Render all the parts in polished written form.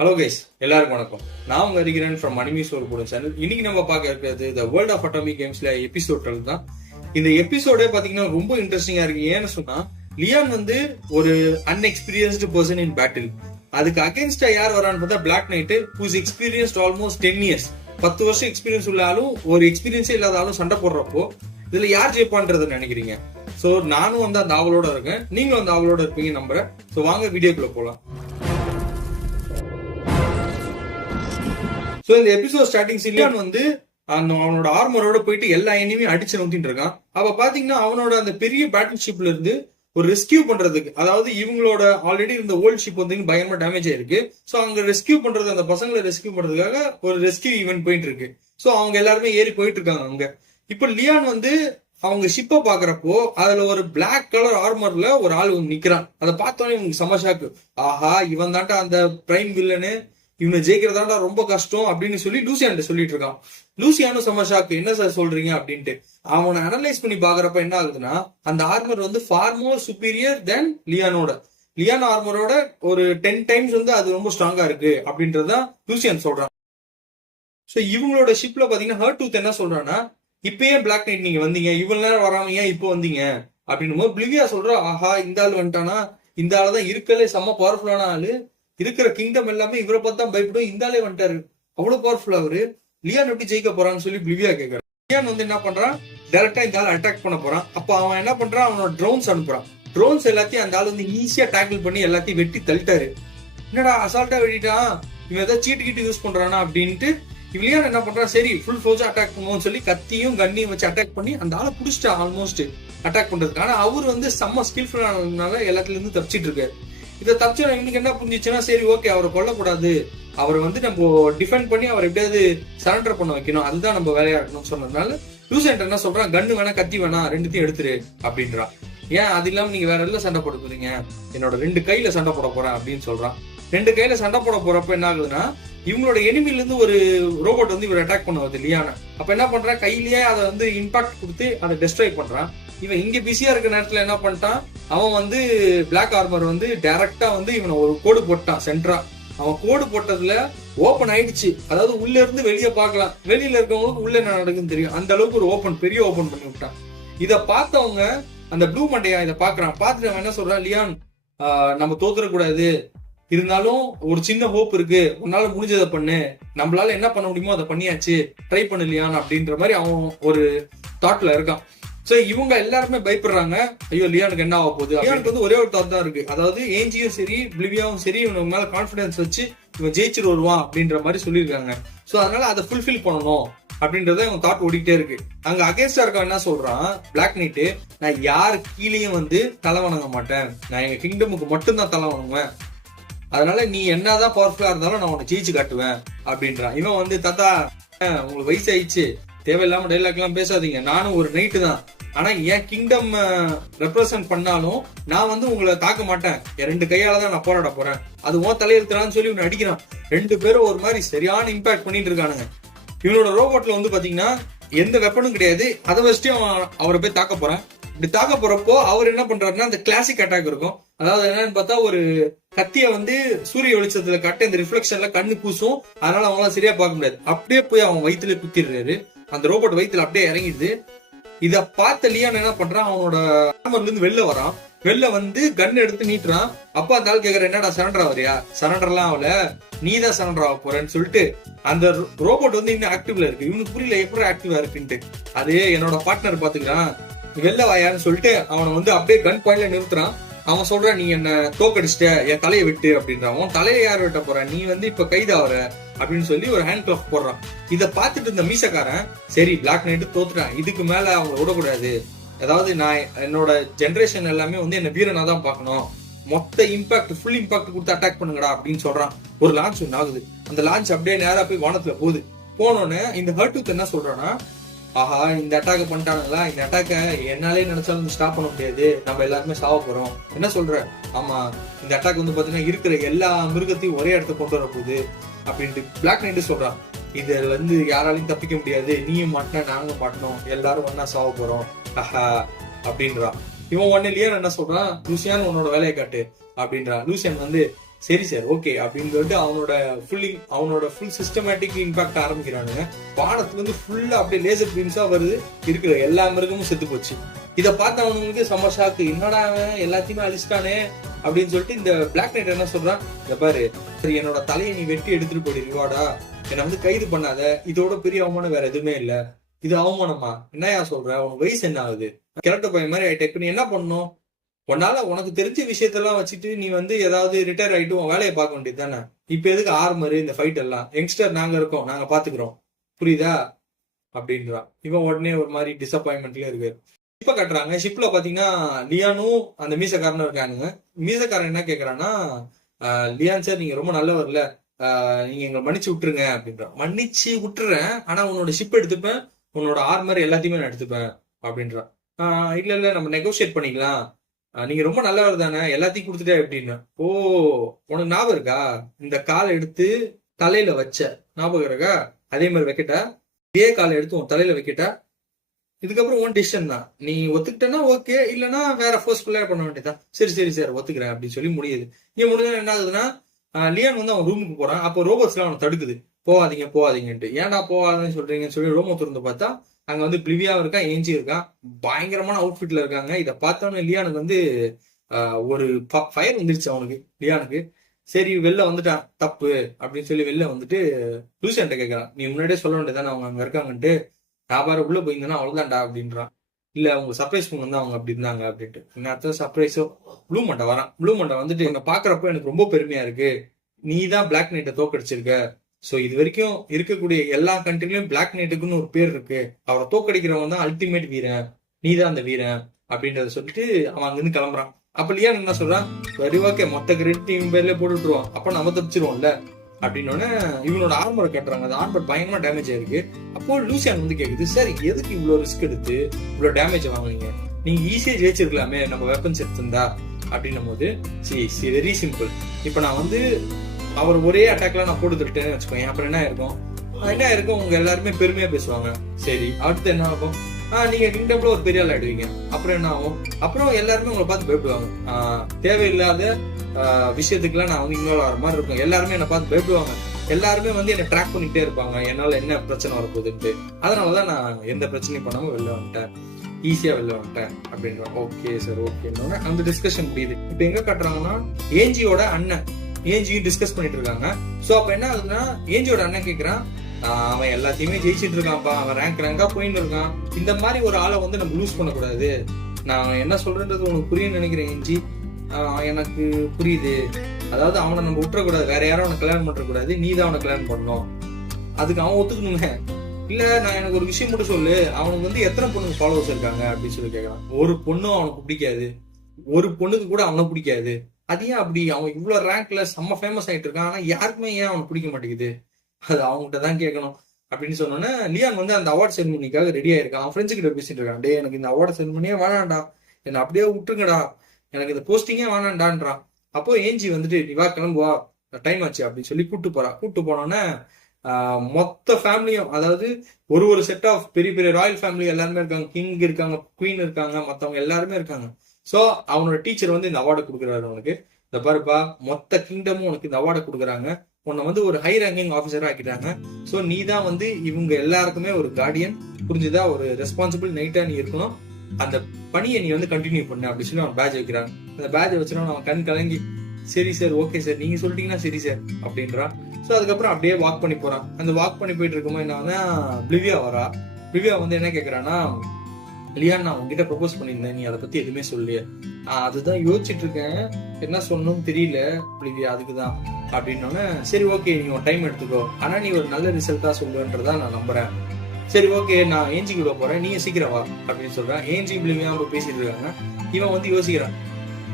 Hello guys, எல்லாருக்கும் வணக்கம். நான் உங்க ஹரிகிரன் ஃப்ரம் அனிமீஸ் ஒரு போடும் சேனல். இன்னைக்கு நம்ம பார்க்க இருக்கிறது த வேர்ல்ட் ஆஃப் அட்டாமிக் கேம்ஸ்ல எபிசோட் தான். இந்த எபிசோடே பாத்தீங்கன்னா ரொம்ப இன்ட்ரெஸ்டிங்கா இருக்கு. ஏன்னு சொன்னா, லியான் வந்து ஒரு அன்எக்ஸ்பீரியன்ஸ்டு பர்சன் இன் பேட்டில். அதுக்கு அகேன்ஸ்டா யார் வரான்னு பார்த்தா black night, who's experienced almost 10 years. 10 வருஷம் எக்ஸ்பீரியன்ஸ் உள்ள ஆளும் ஒரு எக்ஸ்பீரியன்ஸே இல்லாத ஆளும் சண்டை போடுறப்போ இதுல யார் ஜெயிப்பான்றதை நினைக்கிறீங்க? சோ நானும் வந்து அந்த ஆவலோட இருக்கேன், நீங்களும் அந்த ஆவலோட இருப்பீங்க நம்புறேன். சோ வாங்க வீடியோக்குள்ள போலாம். சோ இந்த எபிசோட் ஸ்டார்டிங் லியான் வந்து அவனோட ஆர்மரோட போயிட்டு எல்லா எனிமையும் அடிச்சு நோத்திட்டு இருக்கான். அப்ப பாத்தீங்கன்னா அவனோட அந்த பெரிய பேட்டில் ஷிப்ல இருந்து ஒரு ரெஸ்கியூ பண்றதுக்கு, அதாவது இவங்களோட ஆல்ரெடி இருந்த ஓல்ட் ஷிப் வந்து பயங்கரமா டேமேஜ் ஆயிருக்கு. சோ அங்க ரெஸ்கியூ பண்றது, அந்த பசங்களை ரெஸ்கியூ பண்றதுக்காக ஒரு ரெஸ்கியூ ஈவென்ட் போயிட்டு இருக்கு. சோ அவங்க எல்லாருமே ஏறி போயிட்டு இருக்காங்க அங்க. இப்ப லியான் வந்து அவங்க ஷிப்பை பாக்குறப்போ அதுல ஒரு பிளாக் கலர் ஆர்மர்ல ஒரு ஆள் நிக்கிறான். அதை பார்த்தோன்னே இவங்க சமஷாக்கு, ஆஹா இவன் தாண்டா அந்த பிரைம் வில்லனு, இவனை ஜெயிக்கிறதாண்டா ரொம்ப கஷ்டம் அப்படின்னு சொல்லி லூசியான் சொல்லிட்டு இருக்கான். லூசியானும் சமஷாக்கு, என்ன சார் சொல்றீங்க அப்படின்ட்டு. அவனை அனலைஸ் பண்ணி பாக்குறப்ப என்ன ஆகுதுன்னா, அந்த ஆர்மர் வந்து ஃபார் மோர் சுப்பீரியர் தென் லியான் ஆர்மரோட ஒரு 10 டைம்ஸ் வந்து அது ரொம்ப ஸ்ட்ராங்கா இருக்கு அப்படின்றதான் லூசியான் சொல்றான். சோ இவங்களோட ஷிப்ல பாத்தீங்கன்னா ஹர்ட் டூத் என்ன சொல்றான்னா, இப்பயே பிளாக் நைட் நீங்க வந்தீங்க, இவ்வளவு நேரம் வராம ஏன் இப்போ வந்தீங்க அப்படின்னு போது பிளிவியா சொல்றா, ஆஹா இந்த ஆள் வந்துட்டானா, இந்த ஆள் தான் இருக்கலே செம்ம பவர்ஃபுல்லான ஆளு, இருக்கிற கிங்டம் எல்லாமே இவரை பார்த்தா பயப்படும், இந்த ஆளே வந்துட்டாரு, அவ்வளவு பவர்ஃபுல் அவரு, லியான் எப்படி ஜெயிக்க போறான்னு சொல்லி பிளிவியா கேட்கறான். லியான் வந்து என்ன பண்றான், டைரக்டா இந்த ஆள் அட்டாக் பண்ண போறான். அப்ப அவன் என்ன பண்றான், அவனோட ட்ரோன்ஸ் அனுப்புறான். ட்ரோன்ஸ் எல்லாத்தையும் அந்த ஆள் வந்து ஈஸியா டேக்கிள் பண்ணி எல்லாத்தையும் வெட்டி தள்ளிட்டாரு. என்னடா அசால்ட்டா வெட்டிட்டான், இவன் ஏதாவது சீட்டு கீட்டு யூஸ் பண்றானா அப்படின்ட்டு லியான் என்ன பண்றான், சரி ஃபுல் ஃபோர்ஸா அட்டாக் பண்ணுவோம்னு சொல்லி கத்தியும் கண்ணியும் வச்சு அட்டாக் பண்ணி அந்த ஆளை புடிச்சிட்டான் ஆல்மோஸ்ட் அட்டாக் பண்றதுக்கு. ஆனா அவர் வந்து செம்ம ஸ்கில்ஃபுல் ஆனதுனால எல்லாத்துல இருந்து தப்பிச்சிட்டு இருக்காரு. இதை தப்பிச்சு இவனுக்கு என்ன புரிஞ்சிச்சுன்னா, சரி ஓகே அவரை கொல்லக்கூடாது, அவரை வந்து நம்ம டிஃபெண்ட் பண்ணி அவர் எப்படியாவது சரண்டர் பண்ண வைக்கணும், அதுதான் நம்ம வேலையா இருக்கணும்னு சொன்னதுனால லூசென்ட் என்ன சொல்றான், கன்னு வேணா கத்தி வேணா ரெண்டுத்தையும் எடுத்துரு அப்படின்றான். ஏன் அது இல்லாம நீங்க வேற எல்லாம் சண்டை போட போறீங்க, என்னோட 2 கையில சண்டை போட போறேன் அப்படின்னு சொல்றான். 2 கையில சண்டை போட போறப்ப என்ன ஆகுதுன்னா, இவங்களோட எனிமில இருந்து ஒரு ரோபோட் வந்து இவர் அட்டாக் பண்ண வருது லியானா. அப்ப என்ன பண்றான், கையிலேயே அதை வந்து இம்பாக்ட் கொடுத்து அதை டெஸ்ட்ராய் பண்றான். இவன் இங்க பிஸியா இருக்க நேரத்துல என்ன பண்ணிட்டான், அவன் வந்து பிளாக் ஆர்மர் வந்து டைரக்டா வந்து இவனை ஒரு கோடு போட்டான் சென்டரா. அவன் கோடு போட்டதுல ஓபன் ஆயிடுச்சு, அதாவது உள்ள இருந்து வெளியே பார்க்கலாம், வெளியில இருக்கவங்களுக்கு உள்ள என்ன நடக்குன்னு தெரியும், அந்த அளவுக்கு ஒரு பெரிய ஓபன் பண்ணி விட்டான். இதை பார்த்தவங்க அந்த ப்ளூ மண்டையா இதை பாக்குறான். பார்த்துட்டு அவன் என்ன சொல்றான், லியான் நம்ம தோத்துறக்கூடாது, இருந்தாலும் ஒரு சின்ன ஹோப் இருக்கு, உன்னால முடிஞ்சதை பண்ணு, நம்மளால என்ன பண்ண முடியுமோ அதை பண்ணியாச்சு, ட்ரை பண்ணு லியான் அப்படின்ற மாதிரி அவன் ஒரு தாட்ல இருக்கான். சோ இவங்க எல்லாருமே பயப்படுறாங்க, ஐயோ லியானுக்கு என்ன ஆக போகுது. லியானுக்கு வந்து ஒரே ஒரு தாட் தான் இருக்கு, அதாவது ஏஞ்சியும் சரி பிளிவியாவும் சரி இவனுக்கு மேல கான்பிடன்ஸ் வச்சு இவன் ஜெயிச்சுட்டு வருவான் அப்படின்ற மாதிரி சொல்லியிருக்காங்க. சோ அதனால அதை ஃபுல்ஃபில் பண்ணணும் அப்படின்றத இவன் தாட் ஓடிக்கிட்டே இருக்கு. அங்க அகேன்ஸ்டா இருக்க என்ன சொல்றான் பிளாக் நைட், நான் யாரு கீழேயும் வந்து தலை வணங்க மாட்டேன், நான் எங்க கிங்டமுக்கு மட்டும்தான் தலை வணங்குவேன், அதனால நீ என்னதான் பவர்ஃபுல்லா இருந்தாலும் நான் உனக்கு ஜெயிச்சு காட்டுவேன் அப்படின்றான். இவன் வந்து தாத்தா உங்களுக்கு வயசு ஆயிடுச்சு, தேவையில்லாம டைலாக் எல்லாம் பேசாதீங்க, நானும் ஒரு நைட்டு தான், ஆனா என் கிங்டம் ரெப்ரசன்ட் பண்ணாலும் நான் வந்து உங்களை தாக்க மாட்டேன், என் 2 கையால தான் நான் போராட போறேன், அது உன் தலையெழுத்துறான்னு சொல்லி இவன் அடிக்கிறான். 2 பேரும் ஒரு மாதிரி சரியான இம்பாக்ட் பண்ணிட்டு இருக்கானுங்க. இவனோட ரோபோட்ல வந்து பாத்தீங்கன்னா எந்த வெப்பனும் கிடையாது, அதை வச்சுட்டு அவன் அவரை போய் தாக்க போறான். இப்படி தாக்க போறப்போ அவர் என்ன பண்றாருன்னா, அந்த கிளாசிக் அட்டாக் இருக்கும், அதாவது என்னன்னு பார்த்தா ஒரு கத்திய வந்து சூரிய வெளிச்சத்துல கட்ட இந்த ரிஃப்ளெக்ஷன்ல கண்ணு பூசும், அதனால அவங்களால சரியா பார்க்க முடியாது, அப்படியே போய் அவன் வயிற்றுல குத்திடுறாரு. அந்த ரோபோட் வயிற்றுல அப்படியே இறங்கிடுது. இத பார்த்த லியான் என்ன பண்றான், அவனோட ஆர்மர்ல இருந்து வெளில வரான். வெளில வந்து கன் எடுத்து நீட்டுறான். அப்பா அந்த ஆள் கேக்குற, என்னடா சரண்டர் ஆவறியா, சரண்டர்லாம் ஆகல, நீதான் சரண்டர் ஆக போறேன்னு சொல்லிட்டு அந்த ரோபோட் வந்து இன்னும் ஆக்டிவ்ல இருக்கு. இவனுக்கு புரியல எப்படி ஆக்டிவா இருக்குன்ட்டு. அது என்னோட பார்ட்னர் பாத்துக்கிறான், வெளில வாயான்னு சொல்லிட்டு அவனை வந்து அப்படியே கன் பாயிண்ட்ல நிறுத்துறான். அவன் சொல்றான், நீ என்ன தோக்கடிச்சிட்ட, என் தலையை விட்டு அப்படின்றான். அவன் தலையை யார் வெட்ட போற, நீ வந்து இப்ப கைதாவற அப்படின்னு சொல்லி ஒரு ஹேண்ட் கிளப் போடுறான். இதை பார்த்துட்டு இந்த மீசக்காரன், சரி பிளாக் நைட் தோத்துட்டான், இதுக்கு மேல அவங்க விடக்கூடாது, அதாவது நான் என்னோட ஜெனரேஷன் எல்லாமே வந்து என்ன வீரனா தான் பார்க்கணும், மொத்த இம்பாக்ட் ஃபுல் இம்பாக்ட் கொடுத்து அட்டாக் பண்ணுங்கடா அப்படின்னு சொல்றான். ஒரு லான்ச் ஒன்று ஆகுது, அந்த லான்ச் அப்படியே நேரா போய் வானத்துல போகுது. போனோன்னு இந்த ஹர்ட் என்ன சொல்றான்னா, ஆஹா இந்த அட்டாக் பண்ணிட்டானுங்களா, இந்த அட்டாக்க என்னாலே நினைச்சாலும் ஸ்டாப் பண்ண முடியாது, நம்ம எல்லாருமே சாவ போறோம். என்ன சொல்ற, ஆமா இந்த அட்டாக் வந்து பாத்தீங்கன்னா இருக்கிற எல்லா மிருகத்தையும் ஒரே இடத்த கொண்டு வர போகுது அப்படின்ட்டு பிளாக் நைட் சொல்றான். இதுல இருந்து யாராலையும் தப்பிக்க முடியாது, நீயும் மாட்டினா நாங்களும் மாட்டணும், எல்லாரும் ஒன்னா சாவ போறோம் ஆஹா அப்படின்றான். இவன் உடனே லியான் என்ன சொல்றான், லூசியான் உன்னோட வேலையை காட்டு அப்படின்றான். லூசியான் வந்து, சரி சார் ஓகே அப்படின்னு சொல்லிட்டு அவனோட ஃபுல் சிஸ்டமேட்டிக் இம்பாக்ட் ஆரம்பிக்கிறானுங்க. வானத்துல இருந்து ஃபுல்லா அப்படியே லேசர் பீம்ஸா வருது, இருக்கிற எல்லா மிருகமும் செத்து போச்சு. இதை பார்த்து அவனுக்கு செம்ம ஷாக்கு, என்னடா அவன் எல்லாத்தையுமே அழிச்சிட்டானே அப்படின்னு சொல்லிட்டு இந்த பிளாக் நைட் என்ன சொல்றான், இந்த பாரு சரி என்னோட தலையை நீ வெட்டி எடுத்துட்டு போய் ரிவார்டா, என்னை வந்து கைது பண்ணாத, இதோட பெரிய அவமானம் வேற எதுவுமே இல்ல. இது அவமானமா? என்னையா சொல்ற, உனக்கு வயசு என்ன ஆகுது, கிரட்ட பையன் மாதிரி ஆயிட்ட, நீ என்ன பண்ணணும், உன்னால உனக்கு தெரிஞ்ச விஷயத்தெல்லாம் வச்சுட்டு நீ வந்து ஏதாவது ரிட்டையர் ஆயிட்டு உன் வேலையை பார்க்க வேண்டியது தானே. இப்ப எதுக்கு ஆர்மர் இந்த ஃபைட் எல்லாம், யங்ஸ்டர் நாங்க இருக்கோம், நாங்க பாத்துக்கிறோம், புரியுதா அப்படின்றான். இவன் உடனே ஒரு மாதிரி டிசப்பாயின்மெண்ட்ல இருக்கு. ஷிப்ப கட்டுறாங்க. ஷிப்ல பாத்தீங்கன்னா லியானும் அந்த மீசக்காரனும் இருக்கானுங்க. மீசக்காரன் என்ன கேக்குறான்னா, லியான் சார் நீங்க ரொம்ப நல்லவர்ல, நீங்க எங்களை மன்னிச்சு விட்டுருங்க அப்படின்றான். மன்னிச்சு விட்டுறேன், ஆனா உன்னோட ஷிப் எடுத்துப்பேன், உன்னோட ஆர்மர் எல்லாத்தையுமே நான் எடுத்துப்பேன் அப்படின்றான். இல்ல இல்ல நம்ம நெகோசியேட் பண்ணிக்கலாம், நீங்க ரொம்ப நல்லவர் தானே, எல்லாத்தையும் கொடுத்துட்டே அப்படின்னு. ஓ உனக்கு ஞாபகம் இருக்கா, இந்த காலை எடுத்து தலையில வச்ச ஞாபகம் இருக்கா, அதே மாதிரி வைக்கட்டா, இதே காலை எடுத்து உன் தலையில வைக்கட்டா, இதுக்கப்புறம் உன் டிசிஷன் தான், நீ ஒத்துக்கிட்டனா ஓகே, இல்லைன்னா வேற ஃபோர்ஸ்ஃபுல்லா பண்ண வேண்டியதான். சரி சரி சார் ஒத்துக்கிறேன் அப்படின்னு சொல்லி முடியுது. இங்க முடிஞ்சா என்ன ஆகுதுன்னா, லியான் வந்து அவன் ரூமுக்கு போறான். அப்போ ரோபோட்ஸ் எல்லாம் அவனை தடுக்குது, போகாதீங்க போகாதீங்கன்ட்டு. ஏன்டா போகாதுன்னு சொல்றீங்கன்னு சொல்லி ரோமோ திறந்து பார்த்தா அங்க வந்து பிளிவியா இருக்கா, ஏஞ்சி இருக்கான், பயங்கரமான அவுட்ஃபிட்ல இருக்காங்க. இதை பார்த்தோன்னு லியானுக்கு வந்து ஒரு ஃபயர் வந்துருச்சு அவனுக்கு, லியானுக்கு. சரி வெளில வந்துட்டான் தப்பு அப்படின்னு சொல்லி வெளில வந்துட்டு லூசியன்ட்ட கேட்கறான், நீ முன்னாடியே சொல்ல வேண்டியதானே அவங்க அங்க இருக்காங்கன்ட்டு, வியாபாரம் உள்ள போயிருந்தேன்னா அவ்வளவுதான்டா அப்படின்றான். இல்ல அவங்க சர்ப்ரைஸ் பண்ண தான் அவங்க அப்படி இருந்தாங்க அப்படின்ட்டு. இன்னும் சர்ப்ரைஸோ ப்ளூ மண்டை வரான். ப்ளூ மண்டை வந்துட்டு என்ன பாக்குறப்ப எனக்கு ரொம்ப பெருமையா இருக்கு, நீ தான் பிளாக் நைட்டை தோக்கடிச்சிருக்க. சோ இது வரைக்கும் இருக்கக்கூடிய எல்லா கண்ட்ரிலையும் பிளாக் நைட்டுக்குன்னு ஒரு பேர் இருக்கு, அவரை தோக்கடிக்கிறவன் தான் அல்டிமேட் வீரன், நீ தான் அந்த வீரன் அப்படின்றத சொல்லிட்டு அவன் அங்கிருந்து கிளம்புறான். அப்ப லியான் என்ன சொல்றான், சரி ஓகே மொத்த கிரெடிட் டீம் பேர்ல போட்டுருவான், அப்ப நம்ம தப்பிச்சிருவோம்ல அப்படின்னு இவனோட ஆர்மரை கட்டுறாங்க. அந்த ஆர்மர் பயங்கரமா டேமேஜ் ஆயிருக்கு. அப்போ லூசியான் வந்து கேக்குது, சரி எதுக்கு இவ்வளவு ரிஸ்க் எடுத்து இவ்வளவு டேமேஜ் வாங்குறீங்க, நீங்க ஈஸியா ஜெயிச்சிருக்கலாமே நம்ம வெப்பன்ஸ் எடுத்திருந்தா அப்படின்னும் போது, சி வெரி சிம்பிள், இப்ப நான் வந்து அவர் ஒரே அட்டாக்ல நான் போட்டு தட்டேன்னு வச்சுக்கோங்க, அப்புறம் என்ன இருக்கும் உங்க எல்லாருமே பெருமையா பேசுவாங்க. சரி அடுத்து என்ன ஆகும், நீங்க கிங்டம்ல ஒரு பெரிய ஆள் ஆயிடுவீங்க, அப்புறம் என்ன ஆகும், அப்புறம் எல்லாருமே உங்களை பார்த்து பயப்படுவாங்க. தேவையில்லாத விஷயத்துக்குலாம் நான் வந்து இன்வால்வ் ஆகிற மாதிரி இருக்கும், எல்லாருமே என்னை பார்த்து பயப்படுவாங்க, எல்லாருமே வந்து என்ன ட்ராக் பண்ணிட்டே இருப்பாங்க, என்னால என்ன பிரச்சனை வரப்போகுதுன்ட்டு. அதனாலதான் நான் எந்த பிரச்சனையும் பண்ணாம வெளில வந்துட்டேன், ஈஸியா வெளில வந்துட்டேன் அப்படின்றான். ஓகே சார் ஓகே, அந்த டிஸ்கஷன் முடியுது. இப்ப எங்க கட்டுறாங்கன்னா, ஏஞ்சியோட அண்ணன் ஏஞ்சியும் டிஸ்கஸ் பண்ணிட்டு இருக்காங்க. சோ அப்ப என்ன ஆகுதுன்னா, ஏஞ்சியோட அண்ணன் கேக்குறான், அவன் எல்லாத்தையுமே ஜெயிச்சிட்டு இருக்கான்ப்பா, அவன் ரேங்கா போயின்னு இருக்கான், இந்த மாதிரி ஒரு ஆளை வந்து நம்ம லூஸ் பண்ணக்கூடாது, நான் என்ன சொல்றேன்றது உனக்கு புரியும்னு நினைக்கிறேன் ஏஞ்சி, எனக்கு புரியுது, அதாவது அவனை நம்ம விட்டுறக்கூடாது, வேற யாரும் அவனை கல்யாணம் பண்ணக்கூடாது, நீ தான் அவனை கல்யாணம் பண்ணணும், அதுக்கு அவன் ஒத்துக்கணுமே. இல்ல நான் எனக்கு ஒரு விஷயம் மட்டும் சொல்லு, அவனுக்கு வந்து எத்தனை பொண்ணுங்க ஃபாலோவர்ஸ் இருக்காங்க அப்படின்னு சொல்லி கேட்கறான். ஒரு பொண்ணும் அவனுக்கு பிடிக்காது, ஒரு பொண்ணுக்கு கூட அவனை பிடிக்காது, அது ஏன் அப்படி, அவன் இவ்வளவு ரேங்க்ல செம்ம ஃபேமஸ் ஆயிட்டு இருக்கான், ஆனா யாருக்குமே ஏன் அவனுக்கு பிடிக்க மாட்டேங்குது, அது அவங்ககிட்ட தான் கேட்கணும் அப்படின்னு சொன்னோன்னே லியான் வந்து அந்த அவார்ட் செரிமனிக்காக ரெடி ஆயிருக்கான். அவன் ஃப்ரெண்ட்ஸ் கிட்ட பேசிட்டு இருக்கான், டே எனக்கு இந்த அவார்ட் செரிமனியே வேணாண்டா, என்ன அப்படியே விட்டுருங்கடா, எனக்கு இந்த போஸ்டிங்கே வேணாண்டான்றான். அப்போ ஏஞ்சி வந்துட்டு நீ வா கிளம்புவா டைம் ஆச்சு அப்படின்னு சொல்லி கூட்டு போனோன்னே மொத்த ஃபேமிலியும், அதாவது ஒரு செட் ஆஃப் பெரிய பெரிய ராயல் ஃபேமிலி எல்லாருமே இருக்காங்க, கிங் இருக்காங்க, குவீன் இருக்காங்க, மத்தவங்க எல்லாருமே இருக்காங்க. சோ அவனோட டீச்சர் வந்து இந்த அவார்டு கொடுக்குறாரு அவனுக்கு, இந்த பாருப்பா மொத்த கிங்டமும் உனக்கு இந்த அவார்டை கொடுக்குறாங்க, உன்னை வந்து ஒரு ஹை ரேங்கிங் ஆஃபீஸரா ஆக்கிட்டாங்க, சோ நீ தான் வந்து இவங்க எல்லாருக்குமே ஒரு கார்டியன், புரிஞ்சுதா, ஒரு ரெஸ்பான்சிபிள் நைட்டா நீ இருக்கணும், அந்த பணியை நீ வந்து கண்டினியூ பண்ணு அப்படின்னு சொல்லி அவன் பேட்ச் வைக்கிறான். அந்த பேட்ச் வச்சுனா அவன் கண் கலங்கி, சரி சார் ஓகே சார் நீங்க சொல்லிட்டீங்கன்னா சரி சார் அப்படின்றான். சோ அதுக்கப்புறம் அப்படியே வாக் பண்ணி போறான். அந்த வாக் பண்ணி போயிட்டு இருக்கும்போது என்ன பிளிவியா வரா. பிளிவியா வந்து என்ன கேக்குறான்னா, லியான் நான் உங்ககிட்ட ப்ரொபோஸ் பண்ணியிருந்தேன், நீ அதை பத்தி எதுவுமே சொல்லலையே, அதுதான் யோசிச்சுட்டு இருக்கேன், என்ன சொல்லணும்னு தெரியல பிளிவியா, அதுக்குதான் அப்படின்னோடனே, சரி ஓகே நீ உன் டைம் எடுத்துக்கோ, ஆனா நீ ஒரு நல்ல ரிசல்ட்டா சொல்லுன்றதா நான் நம்புறேன், சரி ஓகே நான் ஏஞ்சி கூட போறேன், நீங்க சீக்கிரம் வா அப்படின்னு சொல்றேன். ஏஞ்சி பிளிவியா அவங்க பேசிட்டு இருக்காங்க. இவன் வந்து யோசிக்கிறான்,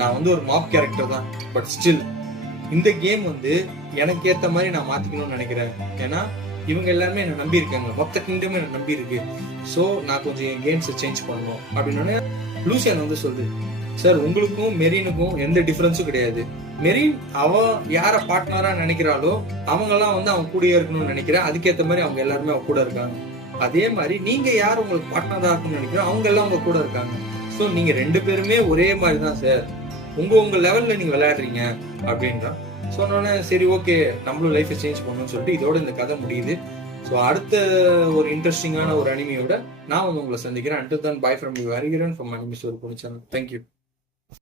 நான் வந்து ஒரு மாப் கேரக்டர் தான், பட் ஸ்டில் இந்த கேம் வந்து எனக்கு ஏத்த மாதிரி நான் மாத்திக்கணும்னு நினைக்கிறேன், ஏன்னா இவங்க எல்லாருமே என்ன நம்பி இருக்காங்க, மொத்த கிங்டமே என்ன நம்பி இருக்கு, சோ நான் கொஞ்சம் என் கேம்ஸை சேஞ்ச் பண்ணணும் அப்படின்னு லூசியன் வந்து சொல்லுது. சார் உங்களுக்கும் மெரீனுக்கும் எந்த டிஃபரன்ஸும் கிடையாது, மெரீன் அவன் யார பார்ட்னரா நினைக்கிறாளோ அவங்க எல்லாம் வந்து அவன் கூடயே இருக்கணும்னு நினைக்கிறேன், அதுக்கேற்ற மாதிரி அவங்க எல்லாருமே அவன் கூட இருக்காங்க, அதே மாதிரி நீங்க யார் உங்களுக்கு பார்ட்னரா இருக்கணும்னு நினைக்கிறோம் அவங்க எல்லாம் உங்க கூட இருக்காங்க, சோ நீங்க ரெண்டு பேருமே ஒரே மாதிரி தான் சார், உங்க லெவல்ல நீங்க விளையாடுறீங்க அப்படின்றான். சொன்னோன்னே சரி ஓகே நம்மளும் லைஃபை சேஞ்ச் பண்ணணும்னு சொல்லிட்டு இதோட இந்த கதை முடியுது. ஸோ அடுத்த ஒரு இன்ட்ரெஸ்டிங்கான ஒரு அனிமையோட நான் வந்து உங்களை சந்திக்கிறேன். Until then by from you Hariharan from anime story channel. Thank you.